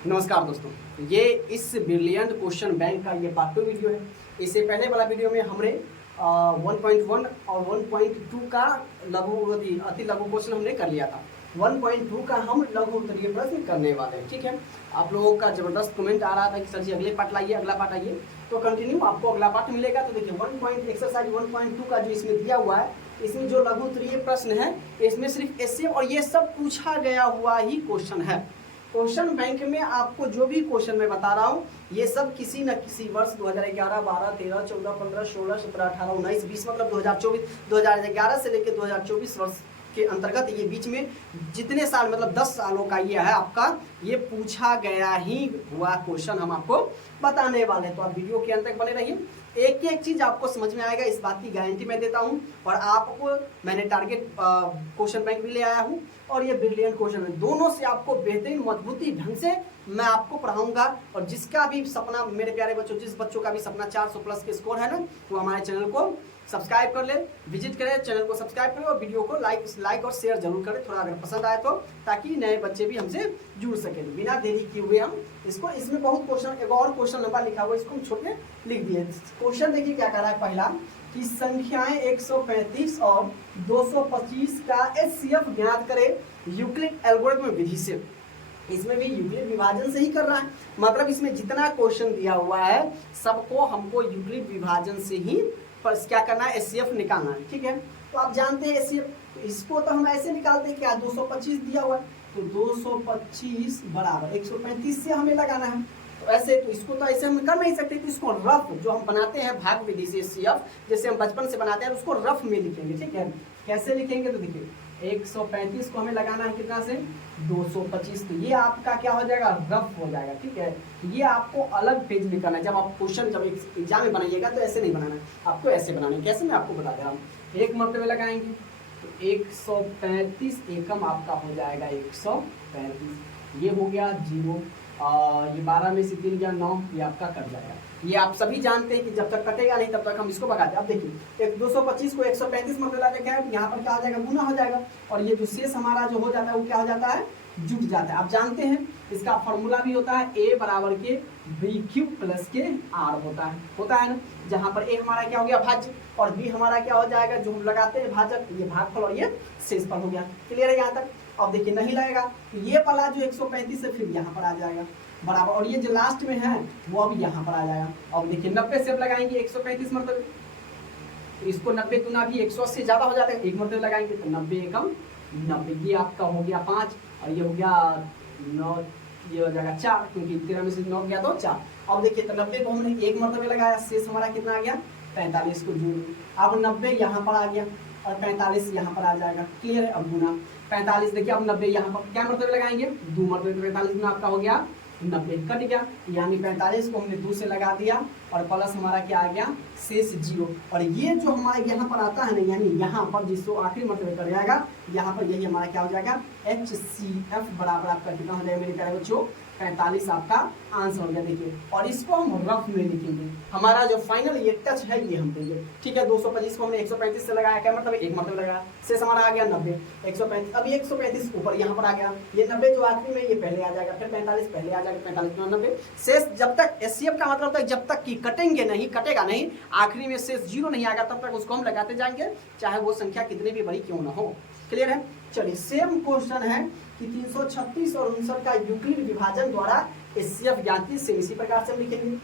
नमस्कार दोस्तों, ये इस ब्रिलियंट क्वेश्चन बैंक का ये पार्ट 2 वीडियो है। इससे पहले वाला वीडियो में हमने 1.1 और 1.2 का अति लघु क्वेश्चन हमने कर लिया था। 1.2 का हम लघु उत्तरीय प्रश्न करने वाले हैं। ठीक है, आप लोगों का जबरदस्त कमेंट आ रहा था कि सर जी अगले पार्ट लाइए, अगला पार्ट आइए, तो कंटिन्यू आपको अगला पार्ट मिलेगा। तो देखिए एक्सरसाइज 1.2 का जो इसमें दिया हुआ है, इसमें जो लघु उत्तरीय प्रश्न है इसमें सिर्फ एसए और ये सब पूछा गया हुआ ही क्वेश्चन है। क्वेश्चन बैंक में आपको जो भी क्वेश्चन मैं बता रहा हूँ ये सब किसी न किसी वर्ष 2011, 12, 13, 14, 15, 16, 17, 18, 19, 20 मतलब 2024, 2011 से लेकर 2024 वर्ष के अंतर्गत ये बीच में जितने साल मतलब 10 सालों का ये है आपका, ये पूछा गया ही हुआ क्वेश्चन हम आपको बताने वाले हैं। तो आप वीडियो के अंत तक बने रहिए, एक एक चीज आपको समझ में आएगा, इस बात की गारंटी मैं देता हूं। और आपको मैंने टारगेट क्वेश्चन बैंक भी ले आया हूं और ये ब्रिलियंट क्वेश्चन है, दोनों से आपको बेहतरीन मजबूती ढंग से मैं आपको पढ़ाऊंगा। और जिसका भी सपना, मेरे प्यारे बच्चों, जिस बच्चों का भी सपना 400 प्लस के स्कोर है ना, वो हमारे चैनल को सब्सक्राइब कर ले, विजिट करें, चैनल को सब्सक्राइब करें और वीडियो को लाइक और शेयर जरूर करें, थोड़ा अगर पसंद आए तो, ताकि नए बच्चे भी हमसे जुड़ सके। बिना देरी किए हुए हम इसको, इसमें बहुत क्वेश्चन, एक और क्वेश्चन नंबर लिखा हुआ है, इसको हम छोटे लिख दिए। क्वेश्चन देखिए क्या कह रहा है, पहला कि संख्याएं 135 और 225 का एचसीएफ ज्ञात करें यूक्लिड एल्गोरिथम विधि से। इसमें भी यूक्लिड विभाजन से ही कर रहा है, मतलब इसमें जितना क्वेश्चन दिया हुआ है सबको हमको यूक्लिड विभाजन से ही क्या करना है, एचसीएफ निकालना है। ठीक है, तो आप जानते हैं एचसीएफ, इसको तो हम ऐसे निकालते हैं, क्या 225 दिया हुआ है तो 225 बराबर 135 से हमें लगाना है। तो ऐसे, तो इसको तो ऐसे हम कर नहीं सकते, तो इसको रफ जो हम बनाते हैं भाग विधि से एचसीएफ, जैसे हम बचपन से बनाते हैं, उसको रफ में लिखेंगे। ठीक है, कैसे लिखेंगे, तो देखिए 135 को हमें लगाना है कितना से 225, तो ये आपका क्या हो जाएगा, रफ हो जाएगा। ठीक है, ये आपको अलग पेज लिखना है, जब आप क्वेश्चन जब एग्जाम में बनाइएगा तो ऐसे नहीं बनाना है, आपको ऐसे बनाना है। कैसे मैं आपको बता दे रहा हूँ, एक मरतबे लगाएंगे तो 135 एकम आपका हो जाएगा 135, ये हो गया 0, ये 12 में से 3 गया 9, ये आपका कट जाएगा। ये आप सभी जानते हैं कि जब तक कटेगा नहीं तब तक हम इसको भगाते हैं। अब देखिए 225 को 135 में मिला के यहाँ पर क्या हो जाएगा, गुना हो जाएगा, और ये जो शेष हमारा जो हो जाता है वो क्या हो जाता है, जुट जाता है। आप जानते हैं इसका फॉर्मूला भी होता है a बराबर के बी क्यूब प्लस के आर होता है ना, जहाँ पर a हमारा क्या हो गया भाज्य और b हमारा क्या हो जाएगा जो हम लगाते हैं भाजक, ये भागफल और ये शेषफल हो गया। क्लियर है यहाँ तक। अब देखिए नहीं लगेगा तो ये वाला जो 135 है फिर यहाँ पर आ जाएगा बराबर, और ये जो लास्ट में है वो अब यहाँ पर आ जाएगा। अब देखिए 90 से अब लगाएंगे 135 मरतबे, तो इसको 90 गुना भी 180 से ज्यादा हो जाता है, एक मरतबे लगाएंगे तो 90 एकम 90, ये आपका हो गया 5 और ये हो गया 9, ये हो जाएगा 4, क्योंकि 13 में से 9 गया तो 4। अब देखिए तो 90 को हमने एक मरतबे लगाया, शेष हमारा कितना आ गया 45 को जोड़, अब 90 यहाँ पर आ गया और 45 यहाँ पर आ जाएगा। क्लियर है। अब गुना 45, देखिए अब 90 यहाँ पर क्या मरतबे लगाएंगे, 2 मरतबे, 45 गुना आपका हो गया 90, कट गया, यानी 45 को हमने 2 से लगा दिया और प्लस हमारा क्या आ गया, शेष 0। और ये जो हमारा यहाँ पर आता है ना, यानी यहाँ पर जिसको आखिरी मरतबे कर जाएगा, यहाँ पर यही हमारा क्या हो जाएगा, HCF बराबर आपका कितना हो जाएगा मेरे प्यारे बच्चों, 45 आपका आंसर हो गया। देखिए, और इसको हम रफ में लिखेंगे, हमारा जो फाइनल ये टच है ये हम देंगे। ठीक है, 225 को हमने 135 से लगाया, क्या मतलब एक मतलब लगाया, शेष हमारा आ गया 90, 135, अब 135 ऊपर यहाँ पर आ गया, ये 90 जो आखिरी में ये पहले आ जाएगा, फिर 45 पहले आ जाएगा, 45 90 शेष, जब तक एचसीएफ का मतलब है जब तक कि कटेंगे नहीं, कटेगा नहीं, आखिरी में शेष 0 नहीं आएगा तब तक उसको हम लगाते जाएंगे, चाहे वो संख्या कितनी भी बड़ी क्यों ना हो। क्लियर है। चलिए सेम क्वेश्चन है कि 336 और 59 का यूक्लिड विभाजन द्वारा एचसीएफ ज्ञात की सेम इसी प्रकार से हम लिखेंगे।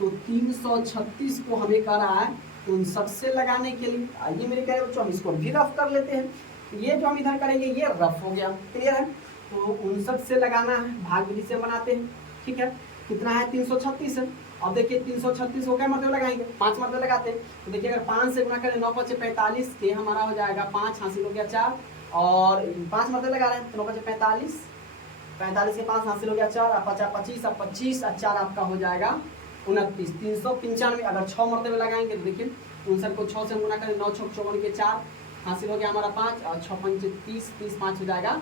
तो 336 को हमें कह रहा है 59 से लगाने के लिए, आइए मेरे कह रहे बच्चों हम इसको भी रफ कर लेते हैं। ये जो हम इधर करेंगे ये रफ हो गया। क्लियर है। तो 59 से लगाना है, भाग विधि से बनाते हैं। ठीक है, कितना है 336 है। अब देखिए 336 को क्या मरतबे लगाएंगे, 5 मरतबे लगाते हैं। तो देखिए अगर 5 से गुना करें 9 5 45 के हमारा हो जाएगा 5 हासिल हो गया 4, और 5 मरतबे लगा रहे हैं तो 9 5 45, 45 के 5 हासिल हो गया 4, और 5 25, अब 25 और 4 आपका हो जाएगा 29, 395। अगर 6 मरतबे लगाएंगे तो देखिए 59 को 6 से गुना करें 9 6 54 के 4 हासिल हो गया हमारा 5, और 6 5 30, 30 5 हो जाएगा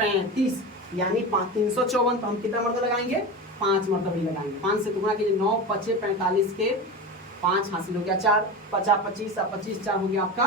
35, यानी 354। तो हम कितना मरतबे लगाएंगे, 5 मरतबे लगाएंगे। 5 से गुना कीजिए 9 5 45 के 5 हासिल हो गया 4, 50 25 और 25 4 हो गया आपका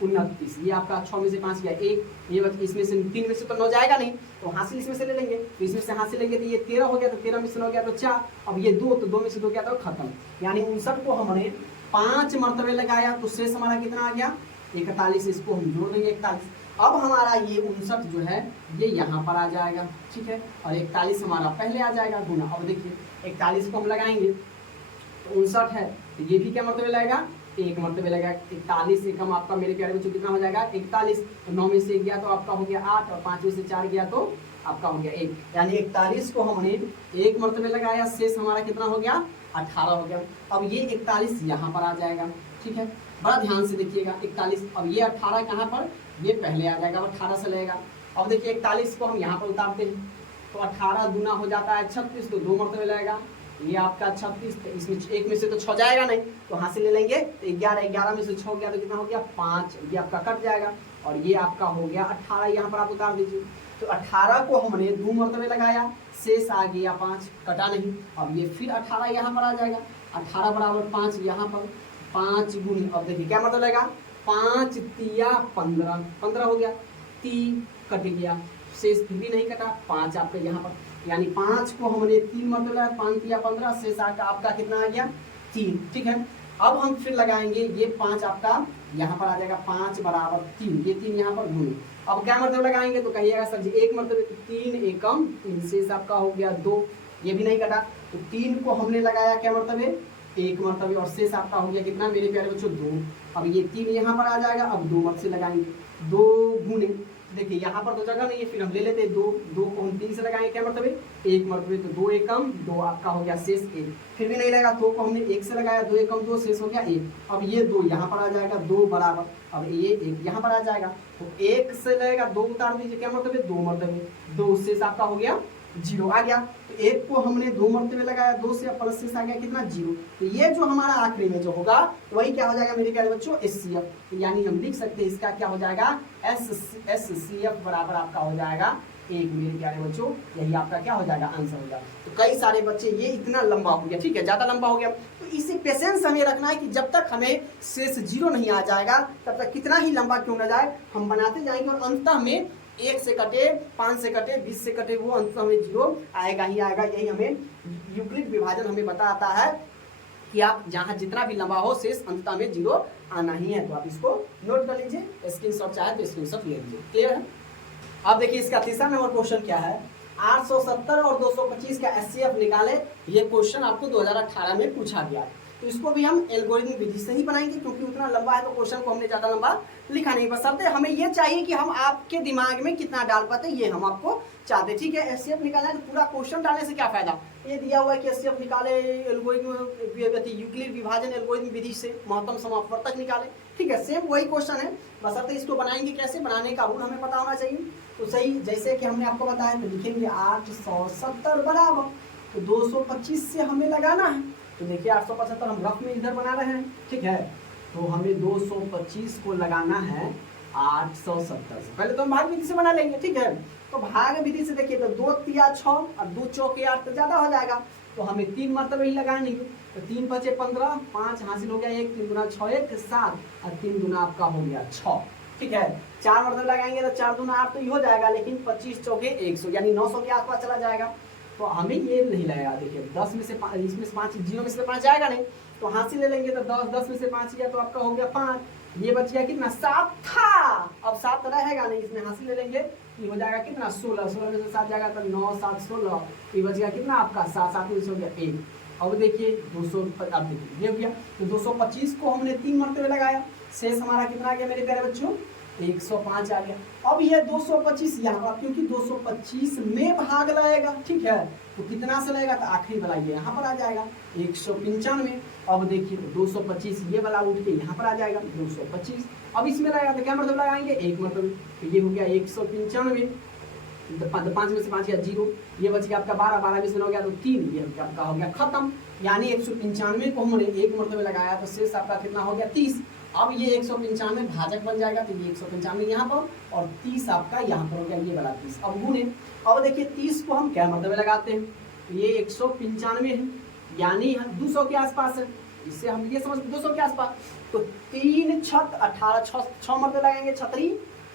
29। ये आपका 6 में से 5 गया 1, ये इसमें से 3 में से तो 9 जाएगा नहीं, तो हासिल इसमें से ले लेंगे, तो इसमें से हासिल लेंगे तो ये 13 हो गया, तो 13 में से 9 गया तो 4, अब ये 2, तो 2 में से 2 गया तो खत्म। यानी 59 को हमने 5 मरतबे लगाया तो शेष हमारा कितना आ गया 41। इसको हम जोड़ देंगे 41। अब हमारा ये 59 जो है ये यहाँ पर आ जाएगा, ठीक है, और 41 हमारा पहले आ जाएगा गुना। अब देखिए 41 को हम लगाएंगे तो 59 है, तो ये भी क्या मरतबे लगेगा 1 मरतबे लगेगा। 41 एकम आपका मेरे प्यारे बच्चों कितना हो जाएगा 41, तो 9 में से 1 गया तो आपका हो गया 8, और 5 में से 4 गया तो आपका हो गया 1। यानी 41 को हमने 1 मरतबे लगाया, शेष हमारा कितना हो गया 18 हो गया। अब ये 41 यहाँ पर आ जाएगा, ठीक है, बड़ा ध्यान से देखिएगा 41। अब ये 18 कहाँ पर, ये पहले आ जाएगा, 18 से लगेगा। अब देखिए 41 को हम यहाँ पर उतारते हैं तो 18 दूना हो जाता है 36, तो 2 मरतबे लगेगा, ये आपका 36, तो इसमें 1 में से तो 6 जाएगा नहीं, तो हासिल ले लेंगे तो 11, 11 में से 6 गया तो कितना हो गया 5, ये आपका कट जाएगा, और ये आपका हो गया 18, यहाँ पर आप उतार दीजिए। तो 18 को हमने 2 मरतबे लगाया, शेष आ गया 5, कटा नहीं। अब ये फिर 18 यहाँ पर आ जाएगा, 18 बराबर 5 यहाँ पर, 5 गुनी, अब देखिए क्या मतलब लगेगा 5 तिया 15, 15 हो गया, 3 कट गया, शेष फिर भी नहीं कटा, 5 आपके यहाँ पर। यानी 5 को हमने 3 मरतबे लगाया, 5 तिया 15, शेष आपका कितना आ गया 3, ठीक है। अब हम फिर लगाएंगे ये 5 आपका यहाँ पर आ जाएगा, 5 बराबर 3, ये 3 यहाँ पर गुनी। अब क्या मरतबे लगाएंगे तो कहिएगा सर जी 1 मरतबे, तो 3 एकम 3, शेष आपका हो गया 2, ये भी नहीं कटा, तो 3 को हमने लगाया क्या मरतबे 1 मरतबे, और शेष आपका हो गया कितना मेरे प्यारे बच्चों 2। अब ये 3 यहाँ पर आ जाएगा, अब 2 मरतबे लगाएंगे, 2 गुने, देखिए यहाँ पर तो जगह नहीं है, फिर हम ले लेते हैं 2, 2 को हम 3 से लगाएंगे क्या मरतबे 1 मरतबे, तो 2 एकम 2 आपका हो गया, शेष 1, फिर भी नहीं लगा, 2 को हमने 1 से लगाया, 2 एकम 2, शेष हो गया 1। अब ये 2 यहाँ पर आ जाएगा, 2 बराबर, अब ये 1 यहाँ पर आ जाएगा, तो 1 से लगेगा 2 उतार दीजिए क्या मरतबे 2 मरतबे, 2 शेष आपका हो गया 0 आ गया। तो 1 को हमने 2 मरतबे लगाया, 2 से प्लस शेष आ गया कितना 0, तो ये जो हमारा आखिरी में जो होगा वही क्या हो जाएगा मेरे प्यारे बच्चों SCF। यानी हम लिख सकते हैं इसका क्या हो जाएगा SCF बराबर आपका हो जाएगा 1 मेरे प्यारे बच्चों, यही आपका क्या हो जाएगा आंसर हो जाएगा। तो कई सारे बच्चे ये इतना लंबा हो गया, ठीक है, ज्यादा लंबा हो गया, तो इसे पेशेंस हमें रखना है कि जब तक हमें शेष 0 नहीं आ जाएगा तब तक कितना ही लंबा क्यों न जाए हम बनाते जाएंगे, और अंततः में 1 से कटे, 5 से कटे, 20 से कटे, वो अंत में 0 आएगा ही आएगा। यही हमें यूक्लिड विभाजन हमें बताता है कि आप जहाँ जितना भी लंबा हो शेष अंततः में 0 आना ही है। तो आप इसको नोट कर लीजिए, स्क्रीनशॉट चाहे तो स्क्रीनशॉट ले लीजिए, क्लियर है। अब देखिए इसका तीसरा नंबर क्वेश्चन क्या है, 870 और 225 का SCF निकाले। ये क्वेश्चन आपको 2018 में पूछा गया है, तो इसको भी हम एल्गोरिथम विधि से ही बनाएंगे, क्योंकि उतना लंबा है तो क्वेश्चन को हमने ज्यादा लंबा लिखा नहीं, बशर्ते हमें ये चाहिए कि हम आपके दिमाग में कितना डाल पाते ये हम आपको चाहते, ठीक है। SCF निकालना है तो पूरा क्वेश्चन डालने से क्या फायदा, ये दिया हुआ है कि SCF निकाले एल्गोरिथम यूक्लिड विभाजन एल्गोरिथम विधि से महत्तम समापवर्तक निकाले, ठीक है, सेम वही क्वेश्चन है, बशर्ते इसको बनाएंगे कैसे, बनाने का रूल हमें पता होना चाहिए। तो सही जैसे कि हमने आपको बताया, तो लिखेंगे 870 बराबर, तो 225 से हमें लगाना है, तो देखिए 875 हम रफ में इधर बना रहे हैं, ठीक है, तो हमें 225 को लगाना है 870 से, पहले तो हम भाग विधि से बना लेंगे, ठीक है। तो भाग विधि से देखिए तो 2 तिया 6 और 2 चौके 8 तो ज्यादा हो जाएगा, तो हमें 3 मरतबे ही लगाएंगे, तो 3 बचे 15, 5 हासिल हो गया 1, 3 गुना 6 1 7, और 3 गुना आपका हो गया 6, ठीक है। 4 मरतबे लगाएंगे तो 4 दूना 8 तो ये हो जाएगा, लेकिन 25 चौके 100 यानी 900 के आसपास चला जाएगा, तो हमें ये नहीं लगेगा। देखिए 10 में से 5, इसमें से 5 0 में से 5 जाएगा नहीं, तो हासिल ले लेंगे तो 10 में से 5 गया तो आपका हो गया 5, ये बच गया कितना 7 था, अब 7 तो रहेगा नहीं, इसमें हासिल ले लेंगे, ये हो जाएगा कितना 16, 16 में से 7 जाएगा तो 9 7 16, ये बच गया कितना आपका 7 7 में से हो गया 1। अब देखिए 200, अब देखिए ये हो गया, तो 225 को हमने 3 मरतबे लगाया, शेष हमारा कितना आ गया मेरे प्यारे बच्चों 105 आ गया। अब ये 225 यहाँ पर, क्योंकि 225 में भाग लगेगा, ठीक है, तो कितना से लगेगा, तो आखिरी वाला ये यहाँ पर आ जाएगा 195। अब देखिए 225 ये वाला उठ के यहाँ पर आ जाएगा 225, अब इसमें लगेगा तो क्या मतलब लगाएंगे 1 मरतबे, तो ये हो गया 195, 5 में से 5 गया 0, ये बच गया आपका 12, 12 में से 9 गया तो 3, ये आपका हो गया खत्म। यानी 195 को हमने 1 मरतबे लगाया तो शेष आपका कितना हो गया 30। अब ये 195 भाजक बन जाएगा, तो ये 195 यहाँ पर और 30 आपका यहाँ पर हो गया, ये वाला 30। अब गुने, अब देखिए 30 को हम क्या मरतबे लगाते हैं, तो ये 195 है, यानी 200 के आसपास है, इससे हम ये समझ 200 के आसपास। तो 3 छत 18, 6 मरतबे लगाएंगे छतरी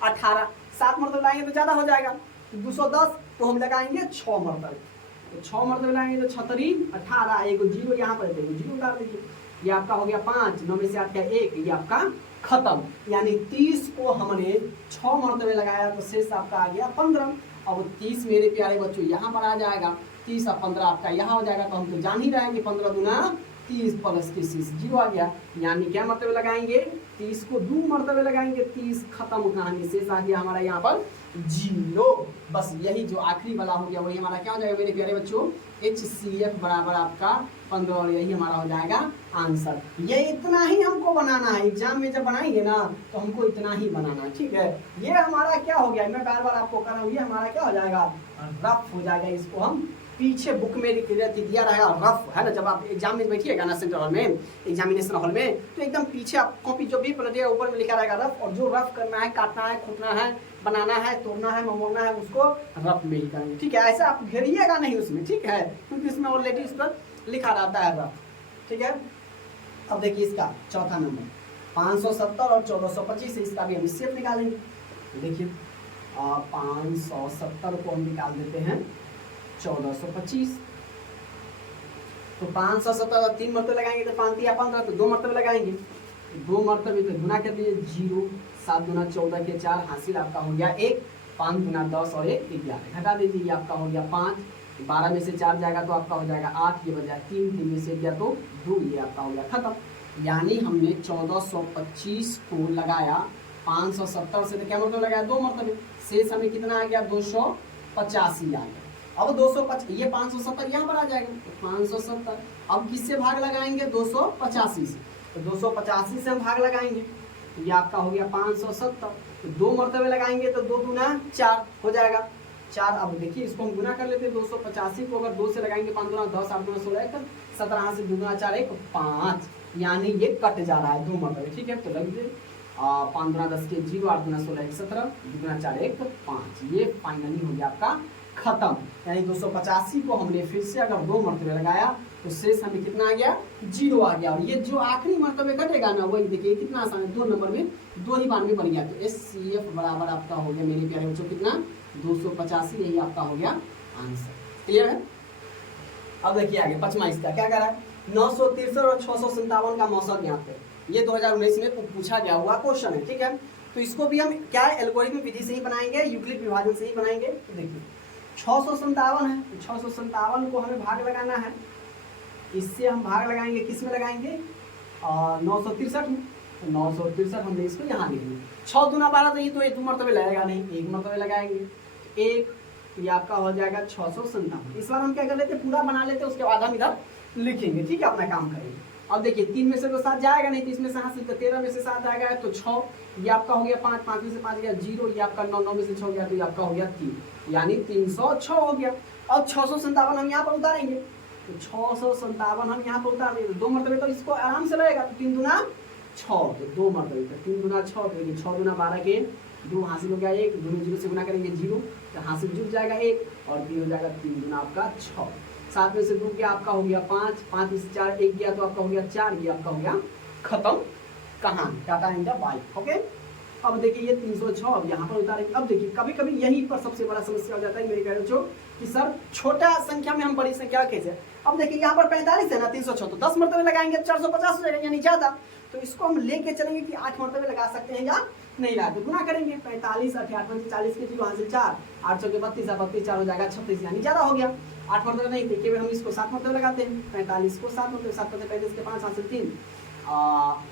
18, 7 मरतबे लगाएंगे तो ज़्यादा हो जाएगा 210, तो हम लगाएंगे 6 मरतबे। तो 6 मरतबे लगाएंगे तो छतरी 18, एक जीरो यहाँ पर है, जीरो उतार दीजिए, ये आपका हो गया 5, 9 में से 8 क्या 1, ये आपका खत्म। यानी 30 को हमने 6 मरतबे लगाया तो शेष आपका आ गया 15। अब 30 मेरे प्यारे बच्चों यहाँ पर आ जाएगा, 30 और 15 आपका यहाँ हो जाएगा। तो हम तो जान ही रहे हैं कि 15 दूना 30 प्लस के 6 जीरो आ गया। यानी क्या मरतबे लगाएंगे, 30 को 2 मरतबे लगाएंगे, 30 खत्म, कहानी शेष आ गया हमारा यहाँ पर जीरो। बस यही जो आखिरी वाला हो गया वही हमारा क्या हो जाएगा मेरे प्यारे बच्चों, HCF बराबर आपका 15, और यही हमारा हो जाएगा आंसर। ये इतना ही हमको बनाना है, एग्जाम में जब बनाएंगे ना तो हमको इतना ही बनाना है, ठीक है। ये हमारा क्या हो गया, मैं बार बार आपको कर रहा हूँ, ये हमारा क्या हो जाएगा, रफ हो जाएगा। इसको हम पीछे बुक में दिया रहेगा रफ, है ना। जब आप एग्जाम में बैठिएगा ना सेंटर हॉल में, एग्जामिनेशन हॉल में, तो एकदम पीछे आप कॉपी जो भी पलटिएगा ऊपर में लिखा रहेगा रफ, और जो रफ करना है, काटना है, खोटना है, बनाना है, तोड़ना है, ममोड़ना है, उसको रफ में ही करेंगे, ठीक है। ऐसा आप घेरिएगा नहीं उसमें, ठीक है, क्योंकि इसमें ऑलरेडी इस पर लिखा रहता है रफ, ठीक है। अब देखिए इसका चौथा नंबर 570 और 1425 है, इसका भी हम HCF निकालेंगे। देखिए 570 को हम निकाल देते हैं 1425, तो 570 3 मरतबे लगाएंगे तो 5 या 15, तो 2 मरतबे लगाएंगे, 2 मरतबे तो गुना कर दीजिए, 0, 7 गुना 14 के 4, हासिल आपका हो गया 1, 5 गुना 10 और 1 11, घटा दीजिए, ये आपका हो गया 5, 12 में से 4 जाएगा तो आपका हो जाएगा 8, ये बजाय 3, 3 में से गया तो 2, ये आपका हो गया खत्म। यानी हमने 1425 को लगाया 570 से, तो क्या मरतबे लगाया 2 मरतबे, शेष हमें कितना आ गया 285 आ गया। अब 250, ये 570 यहाँ पर आ जाएगा, तो 570 अब किससे भाग लगाएंगे 285 से, तो 285 से हम भाग लगाएंगे, तो ये आपका हो गया 570, तो 2 मरतबे लगाएंगे तो 2 दूना 4 हो जाएगा 4। अब देखिए इसको हम गुना कर लेते हैं, 285 को अगर 2 से लगाएंगे 5 दूना 10, 8 दूना 16, 17 से 2 दूना 4 1 5, यानी ये कट जा रहा है 2 मरतबे, ठीक है। तो लग दे 5 दूना 10 के 0, 8 दूना 16 1 17, 2 दूना 4 1 5, ये फाइनली हो गया आपका खत्म। यानी 285 को हमने फिर से अगर 2 मरतबे लगाया तो शेष हमें कितना आ गया 0 आ गया, और ये जो आखिरी मरतबे घटेगा ना वही देखिए कितना आसान है, 2 नंबर में 2 ही बार में बन गया। तो HCF बराबर आपका हो गया मेरे प्यारे बच्चों कितना 285, यही आपका हो गया आंसर। क्लियर है। अब देखिए आगे पचमा इसका क्या कह रहा है, 963 और 657 का मौसम यहाँ पे, ये 2019 में पूछा गया हुआ क्वेश्चन है, ठीक है। तो इसको भी हम क्या एल्गोरिथम विधि से ही बनाएंगे, यूक्लिड विभाजन से ही बनाएंगे। तो देखिए 657 है, 657 को हमें भाग लगाना है, इससे हम भाग लगाएंगे, किस में लगाएंगे 963 में, तो 963 हमने इसको यहाँ लिखेंगे, 6 दूना 12, तो ये तो 2 मरतबे लगेगा नहीं, 1 मरतबे लगाएंगे, 1, ये आपका हो जाएगा 657। इस बार हम क्या कर लेते हैं पूरा बना लेते हैं, उसके बाद हम इधर लिखेंगे, ठीक है, अपना काम करेंगे। अब देखिए 3 में से तो 7 जाएगा नहीं, तो इसमें से हासिल, तो 13 में से 7 जाएगा तो 6, ये आपका हो गया 5, 5 में से 5 गया 0, ये आपका 9, 9 में से 6 गया तो ये आपका हो गया 3, यानी 306 हो गया। अब 657 हम यहाँ पर उतारेंगे, तो 657 हम यहाँ पर उतार देंगे, 2 मरतबे तो इसको आराम से लगेगा, तो 3 दूना 6, तो 2 मरतबे, तो 3 दूना 6, तो 6 दूना 12 के 2 हासिल हो गया 1, 2 में 0 से गुना करेंगे 0, तो हासिल जुड़ जाएगा 1, और 3 हो जाएगा 3 दूना आपका 6, 7 में से 2 गया आपका हो गया 5, 5 में से 4 1 गया तो आपका हो गया 4, ये आपका हो गया खत्म कहानी, टाटा इंडिया बाय। ओके, अब देखिए ये 306 अब यहाँ पर उतारेंगे। अब देखिए कभी कभी यहीं पर सबसे बड़ा समस्या हो जाता है मेरे प्यारे बच्चों कि सर छोटा संख्या में हम बड़ी संख्या कैसे। अब देखिए यहाँ पर 45 है ना, 306, तो 10 मरतबे लगाएंगे 450 हो जाएगा, यानी ज्यादा, तो इसको हम लेके चलेंगे कि 8 मरतबे लगा सकते हैं या नहीं लगा, तो गुना करेंगे 45 8 40 के 0 हासिल 4, 8 के 32 32 4 हो जाएगा 36, यानी ज्यादा हो गया। 8 मरतबे नहीं, देखिए हम इसको 7 मरतबे लगाते हैं, 45 को 7 मरतबे, 7 में 35 के 5 हासिल 3,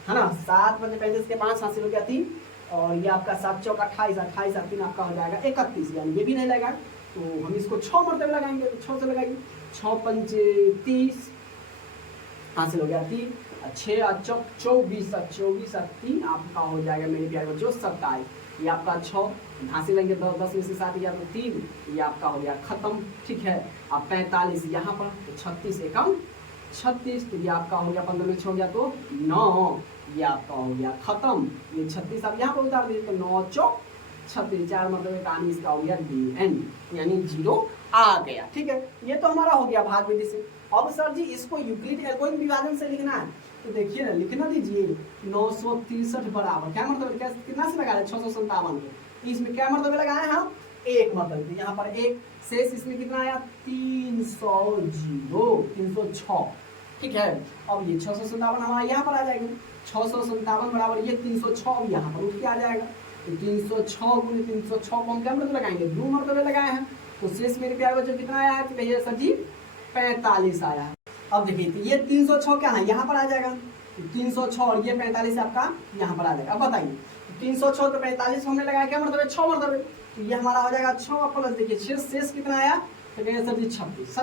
है ना, 7 में 35 के 5 हासिल हो गया 3, और ये आपका 7 चौक 28, 28 और 3 आपका हो जाएगा 31, यानी ये भी नहीं लगेगा, तो हम इसको 6 मरतबे लगाएंगे, तो 6 से लगाएंगे, 6 पंच 30 हासिल हो गया 3, 6 और चौक 24 और 24 और 3 आपका हो जाएगा मेरे प्यारे बच्चों 27, ये आपका 6 हासिल लेंगे 10 में से 7 गया तो 3, ये आपका हो गया खत्म, ठीक है। अब 45 यहाँ पर, तो 36 एकम 36, तो ये आपका हो गया 15 में 6 गया तो 9, ये आपका हो गया खत्म। ये 36 आप यहाँ पर उतार दीजिए, तो 9 चौक 36, 4 मतलब कहानी इसका हो गया DN, यानी 0 आ गया, ठीक है। ये तो हमारा हो गया भाग विधि से। अब सर जी इसको यूक्लिड एल्गोरिथम विभाजन से लिखना है, तो देखिए ना, लिखना दीजिए 963 बराबर क्या मरतबे, क्या कितना से लगाया 657 को, इसमें क्या मरतबे लगाए हैं हम, एक मरतबे, तो यहाँ पर एक शेष इसमें कितना आया 306, ठीक है। अब ये 657 हमारा यहाँ पर आ जाएगा, 657 बराबर ये 306 अब यहाँ पर उठ के आ जाएगा, तो 306 गुने 306 को हम क्या मरतबे लगाएंगे, 2 मरतबे लगाए हैं, तो शेष मेरे प्यारे बच्चों कितना आया है, तो कहिए सर जी 45 आया है। अब देखिए तो ये 306 क्या है, यहाँ पर आ जाएगा, तो 306 और ये 45 आपका यहाँ पर आ जाएगा। अब बताइए 306 तो 45 हमने लगाया क्या मरतबे, 6 मरतबे, तो ये हमारा हो जाएगा 6 प्लस देखिए शेष कितना आया, तो कहेंगे सर जी 36,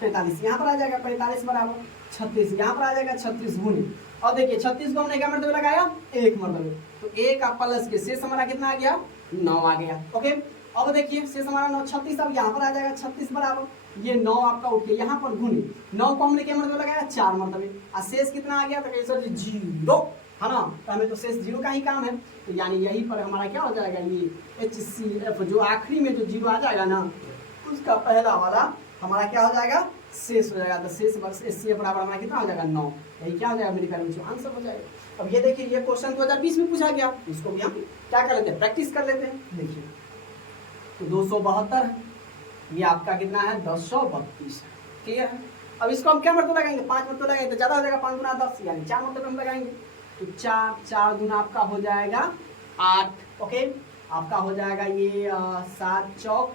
45 यहाँ पर आ जाएगा, 45 बराबर 36 यहाँ पर आ जाएगा, 36 गुने, और देखिए 36 को हमने क्या मरतबे लगाया, एक मरतबे, तो एक आप प्लस के शेष हमारा कितना आ गया, 9 आ गया। ओके, अब देखिए शेष हमारा 9 36, अब यहाँ पर आ जाएगा 36 बराबर ये 9 आपका उठ गया, यहाँ पर गुने 9 को हमने क्या मरतबे लगाया, 4 मरतबे, और शेष कितना आ गया, तो कहिए सर जी 0, है ना, तो हमें तो शेष 0 का ही काम है, तो यानी यही पर हमारा क्या हो जाएगा, ये HCF जो आखिरी में जो 0 आ जाएगा ना, उसका पहला वाला हमारा क्या हो जाएगा, शेष हो जाएगा, तो शेष बस HCF बराबर हमारा कितना हो जाएगा 9, यही क्या हो जाएगा मेरे प्यारे बच्चों, आंसर हो जाएगा। अब ये देखिए ये क्वेश्चन 2020 में पूछा गया, इसको भी हम क्या कर लेते हैं, प्रैक्टिस कर लेते हैं। देखिए तो 272 ये आपका कितना है, 1032, क्लियर है। अब इसको हम क्या मरतबा लगाएंगे, 5 मरतबा लगाएंगे, तो ज़्यादा हो जाएगा, 5 गुना 10 यानी 4 मरतबा हम लगाएंगे, तो 4 गुना आपका हो जाएगा 8। ओके, आपका हो जाएगा ये 7 चौक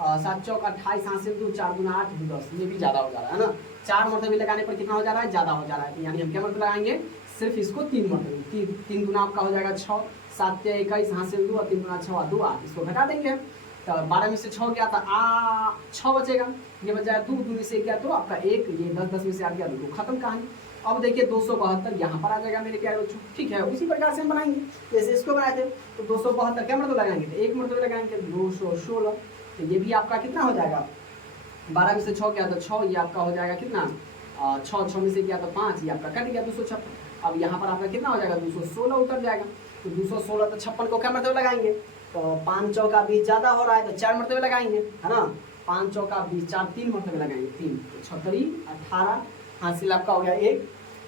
28, हाथ से 2, 4 गुना 8 10, ये भी ज़्यादा हो जा रहा है ना, 4 मरतबे लगाने पर कितना हो जा रहा है, ज़्यादा हो जा रहा है, तो यानी हम क्या मरतबा लगाएंगे, सिर्फ इसको 3 मरतबे, 3 गुना आपका हो जाएगा 6, 7 या 21, हाथ से 2 और 3 गुना 6 2 8, इसको घटा देंगे, तो 12 में से 6 गया था 6 बचेगा, ये बच जाएगा 2 में से क्या, तो आपका 1, ये 10 में से आ गया 2, खत्म कहानी। अब देखिए 272 यहाँ पर आ जाएगा मेरे प्यारे बच्चों, ठीक है, उसी प्रकार से हम बनाएंगे जैसे इसको बनाए थे, तो 272 क्या मरतबा लगाएंगे, तो एक मरतबा लगाएंगे 216, तो ये भी आपका कितना हो जाएगा, 12 में से 6 गया तो 6, ये आपका हो जाएगा कितना 6 में से गया तो 5, ये आपका कट गया 256, अब यहाँ पर आपका कितना हो जाएगा 216 उतर जाएगा, तो 216 तो 56 को क्या मरतबा लगाएंगे, तो 5 चौका 20 ज़्यादा हो रहा है तो 4 मरतबे लगाएंगे, है ना, 5 चौका 20 4 3 मरतबे लगाएंगे, 3 तो 36 18 हासिल आपका हो गया 1,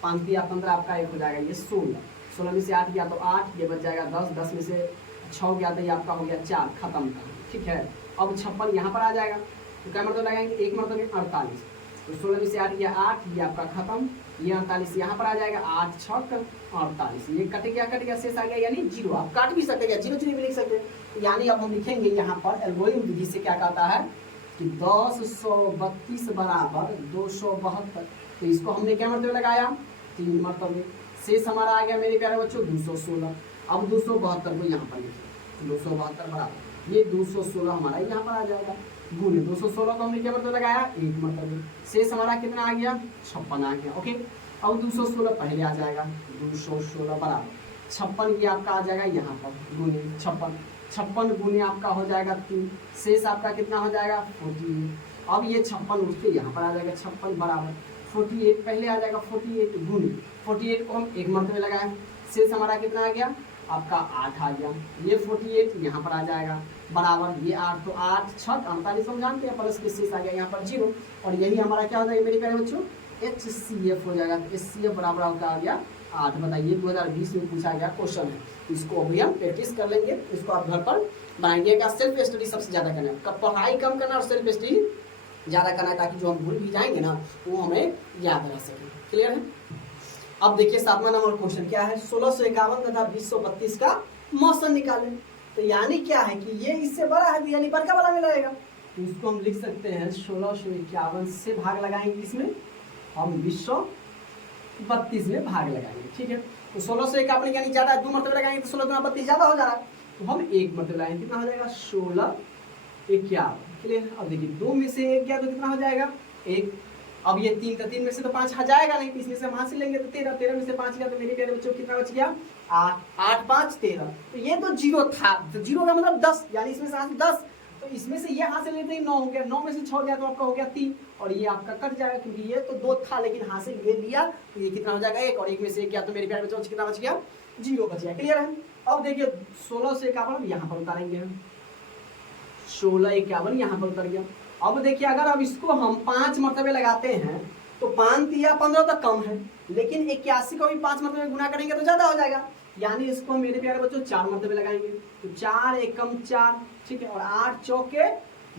5 या 15 आपका 1 हो जाएगा ये 16 में से 8 गया तो 8, ये बच जाएगा 10 में से 6 गया तो ये आपका हो गया 4, खत्म का, ठीक है। अब 56 यहाँ पर आ जाएगा, तो क्या मरतबा लगाएंगे, एक मरतबे 48, तो 16 में से 8 गया 8, ये आपका खत्म, ये 48 यहाँ पर आ जाएगा, 8 6 48, ये कट गया शेष आ गया यानी 0, आप काट भी सकते हैं 0 0 भी लिख सकते हैं, यानी अब हम लिखेंगे यहाँ पर एल्गोरिथम विधि से क्या कहता है कि 1032 बराबर 272, तो इसको हमने क्या मरतबे लगाया, 3 मरतबे, शेष हमारा आ गया मेरे प्यारे बच्चों 216, अब 272 को यहाँ पर लिखें, 272 बराबर ये 216 हमारा यहाँ पर आ जाएगा, गुने 216 को हमने क्या मरतबे लगाया, एक मरतबे, शेष हमारा कितना आ गया 56 आ गया। ओके, अब 216 पहले आ जाएगा, 216 बराबर 56, ये आपका आ जाएगा यहाँ पर गुने 56 गुने आपका हो जाएगा 3, शेष आपका कितना हो जाएगा 48, अब ये 56 उठ के यहाँ पर आ जाएगा 56 बराबर 48, पहले आ जाएगा 48 गुने 48 को हम एक मरतबे लगाए, शेष हमारा कितना आ गया आपका 8 आ गया, ये 48 यहाँ पर आ जाएगा बराबर ये 8, तो 8 6 48 हम जानते हैं, प्लस के शेष आ गया यहाँ पर 0, और यही हमारा क्या हो जाएगा मेरे प्यारे बच्चों HCF हो जाएगा, HCF बराबर आपका आ गया 8। बताइए 2020 में पूछा गया क्वेश्चन है, इसको अभी हम प्रैक्टिस कर लेंगे, इसको आप घर पर बनाएंगे, सेल्फ स्टडी सबसे ज़्यादा करना है, पढ़ाई कम करना और सेल्फ स्टडी ज़्यादा करना है, ताकि जो हम भूल भी जाएंगे ना वो हमें याद रह सके, क्लियर है। अब देखिए 7वां नंबर क्वेश्चन क्या है, 1651 तथा 2032 का मौसम निकालें, तो यानी क्या है कि ये इससे बड़ा है यानी बड़का वाला में रहेगा, तो इसको हम लिख सकते हैं 1651 से भाग लगाएंगे, इसमें हम 232 में भाग लगाएंगे, ठीक है। तो 1651 यानी ज़्यादा 2 मरतबे लगाएंगे तो 16 × 32 ज़्यादा हो जा रहा है, तो हम एक मरतबे लगाएंगे, कितना हो जाएगा 1651, क्लियर। अब देखिए 2 में से 1 गया तो कितना हो जाएगा 1, अब ये 3 का 3 में से तो 5 जाएगा नहीं, इसमें से हम हासिल लेंगे तो 13 में से 5 गया तो मेरे प्यारे बच्चों कितना बच गया 8 5 13, तो ये तो 0 था, तो 0 का मतलब 10, यानी इसमें से हासिल 10, तो इसमें से ये हासिल लेते ही 9 हो गया, 9 में से 6 गया तो आपका हो गया 3, और ये आपका कट जाएगा क्योंकि ये तो 2 था लेकिन हासिल ये लिया, तो ये कितना हो जाएगा 1, और 1 में से 1 गया तो मेरे प्यारे बच्चों कितना बच गया 0 बच गया, क्लियर है। अब देखिए 16 से 51 यहाँ पर उतारेंगे, 16 51 यहाँ पर उतर गया। अब देखिए अगर अब इसको हम 5 मरतबे लगाते हैं तो 5 तिया 15 तो कम है, लेकिन 81 को भी 5 मरतबे गुना करेंगे तो ज्यादा हो जाएगा, यानी इसको मेरे प्यारे बच्चों 4 मरतबे लगाएंगे। तो 4 एकम 4, ठीक है, और 8 चौके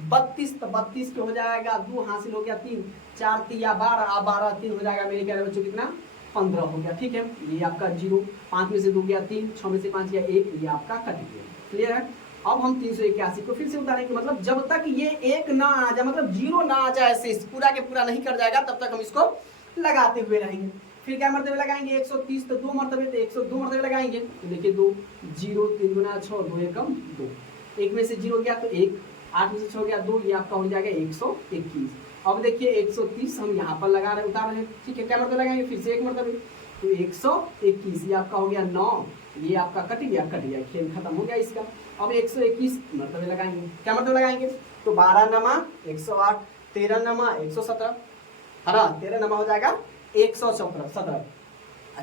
32, तो 32 पे हो जाएगा 2 हासिल हो गया 3, 4 तिया 12, अब 12 3 हो जाएगा मेरे प्यारे बच्चों कितना 15 हो गया, ठीक है। ये आपका 0, 5 में से 2 गया 3, 6 में से 5 गया 1, ये आपका कट गया। क्लियर है। अब हम 381 को फिर से उतारेंगे, मतलब जब तक ये 1 ना आ जाए, मतलब 0 ना आ जाए, शेष पूरा के पूरा नहीं कर जाएगा, तब तक हम इसको लगाते हुए रहेंगे। फिर क्या मरतबे लगाएंगे 130, तो 2 मरतबे, तो 102 मरतबे लगाएंगे। तो देखिए 2, 0, 3 गुना 6, 2 एकम 2, 1 में से 0 गया तो 1, 8 में से 6 गया 2, ये आपका हो जाएगा 121। अब देखिए 130 हम यहाँ पर लगा रहे, उतार रहे हैं, ठीक है। क्या मरतबे लगाएंगे, फिर से 1 मरतबे, तो 121, ये आपका हो गया 9, ये आपका कट गया, खेल खत्म हो गया इसका। अब 121 मरतबे लगाएंगे। क्या मरतबे लगाएंगे, तो 12 नमा 108, 13 नमा 117, है ना, 13 नमा हो जाएगा 117,